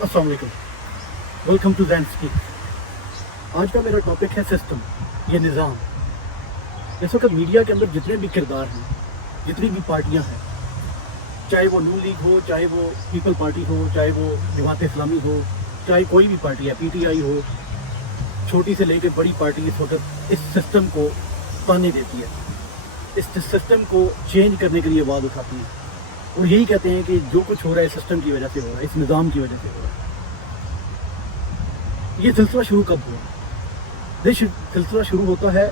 अस्सलाम वालेकुम, welcome to Zain speak. आज का मेरा टॉपिक है सिस्टम, ये निज़ाम। इस वक्त मीडिया के अंदर जितने भी किरदार हैं, जितनी भी पार्टियां हैं, चाहे वो नून लीग हो, चाहे वो पीपल पार्टी हो, चाहे वो जमात इस्लामी हो, चाहे कोई भी पार्टी है, PTI हो, छोटी से लेकर बड़ी पार्टी इस वक्त इस सिस्टम को ताने देती है, इस सिस्टम को चेंज करने के लिए आवाज़ उठाती है और यही कहते हैं कि जो कुछ हो रहा है सिस्टम की वजह से हो रहा है, इस निज़ाम की वजह से हो रहा है। ये सिलसिला शुरू कब हुआ? ये सिलसिला शुरू होता है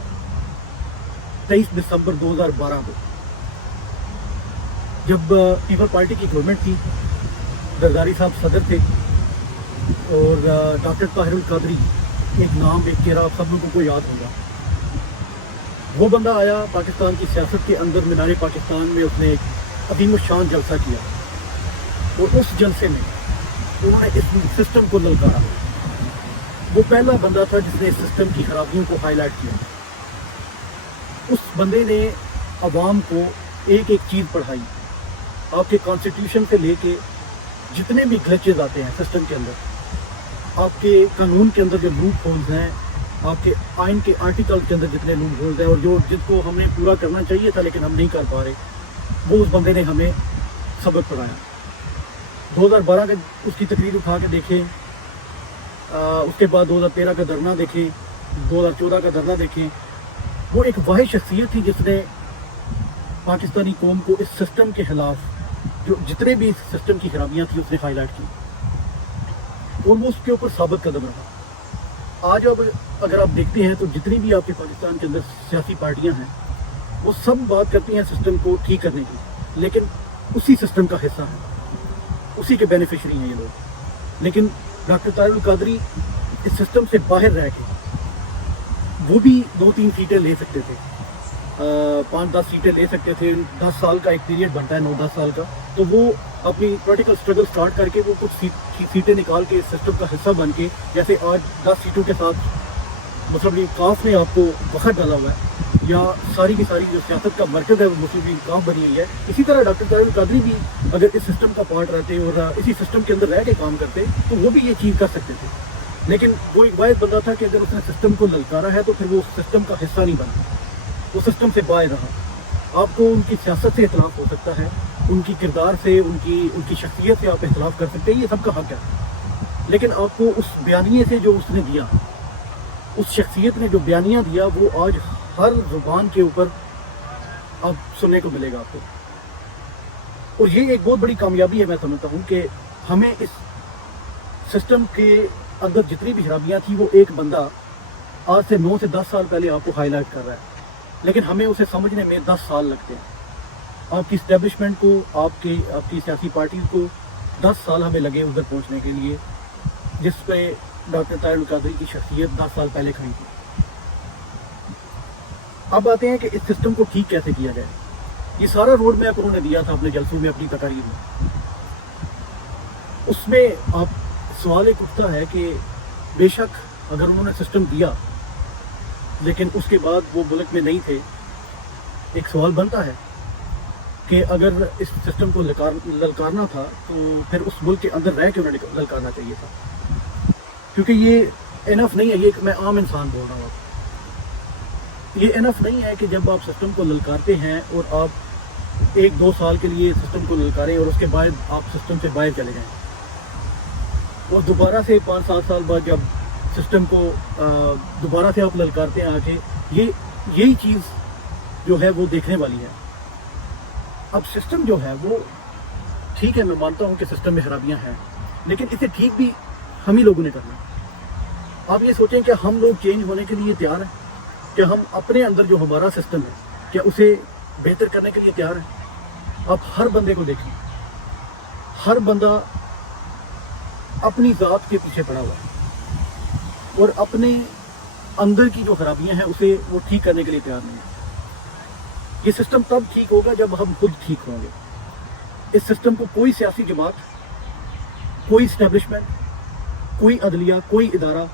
23 दिसंबर 2012 को, जब पीपल पार्टी की गवर्नमेंट थी, जरदारी साहब सदर थे और डॉक्टर ताहिरुल कादरी, एक नाम, एक चेहरा आप सब लोगों को याद होगा। वो बंदा आया पाकिस्तान की सियासत के अंदर, मीनार पाकिस्तान में उसने एक अजीम शान जलसा किया और उस जलसे में उन्होंने इस सिस्टम को ललकारा। वो पहला बंदा था जिसने इस सिस्टम की खराबियों को हाईलाइट किया। उस बंदे ने अवाम को एक एक चीज़ पढ़ाई, आपके कॉन्स्टिट्यूशन से लेके जितने भी ग्लिचेस आते हैं सिस्टम के अंदर, आपके कानून के अंदर जो लूप होल्स हैं, आपके आइन के आर्टिकल के अंदर जितने लूप होल्स हैं और जो जिसको हमें पूरा करना चाहिए था लेकिन हम नहीं कर पा रहे, वो उस बंदे ने हमें सबक पढ़ाया। 2012 का उसकी तकरीर उठा के देखें, उसके बाद 2013 का धरना देखें, 2014 का धरना देखें। वो एक वाहिद शख्सियत थी जिसने पाकिस्तानी कौम को इस सिस्टम के खिलाफ जो जितने भी सिस्टम की खराबियाँ थी उसने हाईलाइट की और वो उसके ऊपर साबित कदम रहा। आज अब अगर आप देखते हैं तो जितनी भी आपके पाकिस्तान के अंदर सियासी पार्टियाँ हैं, वो सब बात करती हैं सिस्टम को ठीक करने की, लेकिन उसी सिस्टम का हिस्सा है, उसी के बेनिफिशरी हैं ये लोग। लेकिन डॉक्टर ताहिरुल कादरी इस सिस्टम से बाहर रह के वो भी 2-3 सीटें ले सकते थे, 5-10 सीटें ले सकते थे। 10 साल का एक पीरियड बनता है, 9-10 साल का, तो वो अपनी पॉलिटिकल स्ट्रगल स्टार्ट करके वो कुछ सीटें निकाल के इस सिस्टम का हिस्सा बन के, जैसे आज 10 सीटों के साथ मतलब ये काफ ने आपको वक्त डाला हुआ है, या सारी की सारी जो सियासत का मरकज़ है वो मुस्लिम लीग काफ बनी हुई है। इसी तरह डॉक्टर ताहिरुल कादरी भी अगर इस सिस्टम का पार्ट रहते और इसी सिस्टम के अंदर रह के काम करते तो वो भी ये चीज़ कर सकते थे। लेकिन वो एक वाहिद बंदा था कि अगर उसने सिस्टम को ललकारा है तो फिर वो सिस्टम का हिस्सा नहीं बना, वो सिस्टम से बाहर रहा। आपको उनकी सियासत से इख्तलाफ हो सकता है, उनकी किरदार से, उनकी शख्सियत से आप इख्तलाफ कर सकते हैं, ये सबका हक है, लेकिन आपको उस बयानिए से जो उसने दिया, उस शख्सियत ने जो बयानिया दिया, वो आज हर जुबान के ऊपर अब सुनने को मिलेगा आपको। और ये एक बहुत बड़ी कामयाबी है, मैं समझता हूँ कि हमें इस सिस्टम के अंदर जितनी भी खराबियाँ थी वो एक बंदा आज से 9 से 10 साल पहले आपको हाईलाइट कर रहा है, लेकिन हमें उसे समझने में 10 साल लगते हैं। आपकी इस्टेब्लिशमेंट को, आपकी सियासी पार्टी को 10 साल हमें लगे उधर पहुँचने के लिए जिस पे डॉक्टर ताहिरुल कादरी की शख्सियत 10 साल पहले खड़ी थी। अब आते हैं कि इस सिस्टम को ठीक कैसे किया जाए। ये सारा रोड मैप उन्होंने दिया था अपने जलसों में, अपनी तकारीर में। उसमें आप सवाल एक उठता है कि बेशक अगर उन्होंने सिस्टम दिया लेकिन उसके बाद वो मुल्क में नहीं थे, एक सवाल बनता है कि अगर इस सिस्टम को ललकारना था तो फिर उस मुल्क के अंदर रह के उन्हें ललकारना चाहिए था, क्योंकि ये इनफ नहीं है। ये मैं आम इंसान बोल रहा हूँ, ये इनफ नहीं है कि जब आप सिस्टम को ललकारते हैं और आप 1-2 साल के लिए सिस्टम को ललकारें और उसके बाद आप सिस्टम से बाहर चले जाएं और दोबारा से 5-7 साल बाद जब सिस्टम को दोबारा से आप ललकारते हैं आके, यही चीज़ जो है वो देखने वाली है। अब सिस्टम जो है वो ठीक है, मैं मानता हूँ कि सिस्टम में खराबियाँ हैं, लेकिन इसे ठीक भी हम ही लोगों ने करना है। आप ये सोचें कि हम लोग चेंज होने के लिए तैयार हैं, कि हम अपने अंदर जो हमारा सिस्टम है क्या उसे बेहतर करने के लिए तैयार हैं। आप हर बंदे को देखें, हर बंदा अपनी ज़ात के पीछे पड़ा हुआ है और अपने अंदर की जो खराबियां हैं उसे वो ठीक करने के लिए तैयार नहीं है। ये सिस्टम तब ठीक होगा जब हम खुद ठीक होंगे। इस सिस्टम को कोई सियासी जमात, कोई इस्टेब्लिशमेंट, कोई अदलिया, कोई इदारा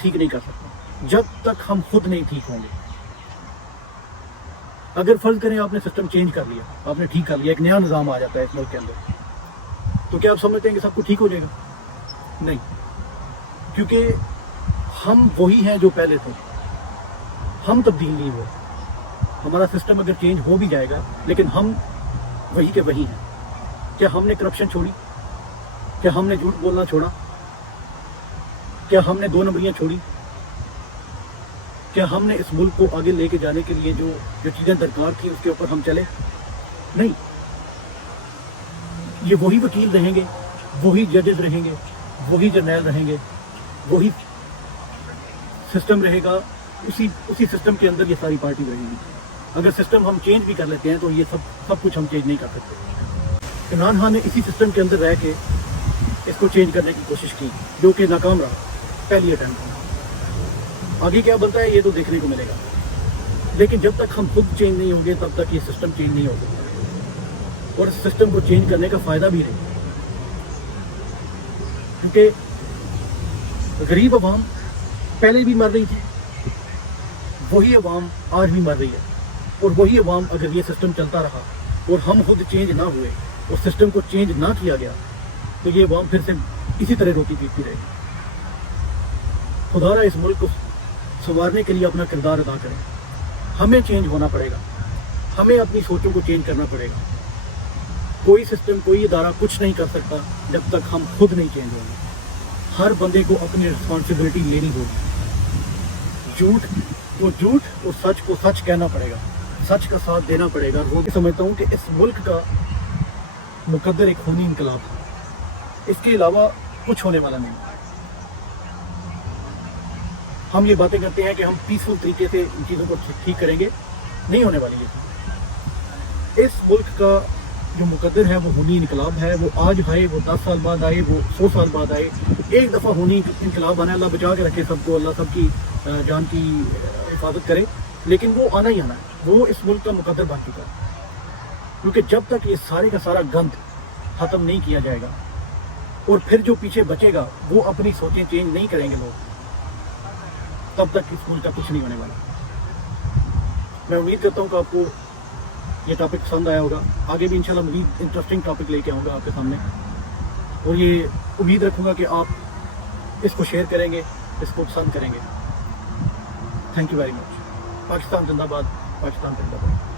ठीक नहीं कर सकता जब तक हम खुद नहीं ठीक होंगे। अगर फर्ज करें आपने सिस्टम चेंज कर लिया, आपने ठीक कर लिया, एक नया निज़ाम आ जाता है इस मुल्क के अंदर, तो क्या आप समझते हैं कि सब कुछ ठीक हो जाएगा? نہیں، کیونکہ ہم وہی ہیں جو پہلے تھے، ہم تبدیل نہیں ہوئے. ہمارا سسٹم اگر چینج ہو بھی جائے گا لیکن ہم وہی کے وہی ہیں. کیا ہم نے کرپشن چھوڑی؟ کیا ہم نے جھوٹ بولنا چھوڑا؟ کیا ہم نے 2 نمبریاں چھوڑی؟ کیا ہم نے اس ملک کو آگے لے کے جانے کے لیے جو چیزیں درکار تھیں اس کے اوپر ہم چلے؟ نہیں. یہ وہی وکیل رہیں گے، وہی ججز رہیں گے، وہی جرنیل رہیں گے، وہی سسٹم رہے گا. اسی سسٹم کے اندر یہ ساری پارٹی رہے گی. اگر سسٹم ہم چینج بھی کر لیتے ہیں تو یہ سب کچھ ہم چینج نہیں کر سکتے. عمران خان نے اسی سسٹم کے اندر رہ کے اس کو چینج کرنے کی کوشش کی، جو کہ ناکام رہا پہلی اٹیمپٹ. آگے کیا بنتا ہے یہ تو دیکھنے کو ملے گا، لیکن جب تک ہم خود چینج نہیں ہوں گے تب تک یہ سسٹم چینج نہیں ہوگا، اور اس سسٹم کو چینج کرنے کا فائدہ بھی ہے. کیونکہ غریب عوام پہلے بھی مر رہی تھی، وہی عوام آج بھی مر رہی ہے، اور وہی عوام اگر یہ سسٹم چلتا رہا اور ہم خود چینج نہ ہوئے اور سسٹم کو چینج نہ کیا گیا تو یہ عوام پھر سے اسی طرح روتی پیٹتی رہے گی. خدا را اس ملک کو سنوارنے کے لیے اپنا کردار ادا کریں. ہمیں چینج ہونا پڑے گا، ہمیں اپنی سوچوں کو چینج کرنا پڑے گا. کوئی سسٹم، کوئی ادارہ کچھ نہیں کر سکتا جب تک ہم خود نہیں چینج ہوں گے. ہر بندے کو اپنی رسپانسبلٹی لینی ہوگی. جھوٹ کو جھوٹ اور سچ کو سچ کہنا پڑے گا، سچ کا ساتھ دینا پڑے گا. وہ بھی سمجھتا ہوں کہ اس ملک کا مقدر ایک خونی انقلاب ہے، اس کے علاوہ کچھ ہونے والا نہیں. ہم یہ باتیں کرتے ہیں کہ ہم پیسفل طریقے سے ان چیزوں کو ٹھیک کریں گے، نہیں ہونے والی ہے. اس ملک کا جو مقدر ہے وہ خونی انقلاب ہے. وہ آج آئے، وہ 10 سال بعد آئے، وہ 100 سال بعد آئے، ایک دفعہ خونی انقلاب آنا ہے. اللہ بچا کے رکھے سب کو، اللہ سب کی جان کی حفاظت کرے، لیکن وہ آنا ہی آنا ہے. وہ اس ملک کا مقدر بن چکا ہے. کیونکہ جب تک یہ سارے کا سارا گند ختم نہیں کیا جائے گا اور پھر جو پیچھے بچے گا وہ اپنی سوچیں چینج نہیں کریں گے لوگ، تب تک اس ملک کا کچھ نہیں ہونے والا. میں امید کرتا ہوں کہ آپ کو یہ ٹاپک پسند آیا ہوگا. آگے بھی انشاءاللہ مزید انٹرسٹنگ ٹاپک لے کے آؤں گا آپ کے سامنے، اور یہ امید رکھوں گا کہ آپ اس کو شیئر کریں گے، اس کو پسند کریں گے. Thank you very much. Pakistan زندہ باد، پاکستان زندہ باد.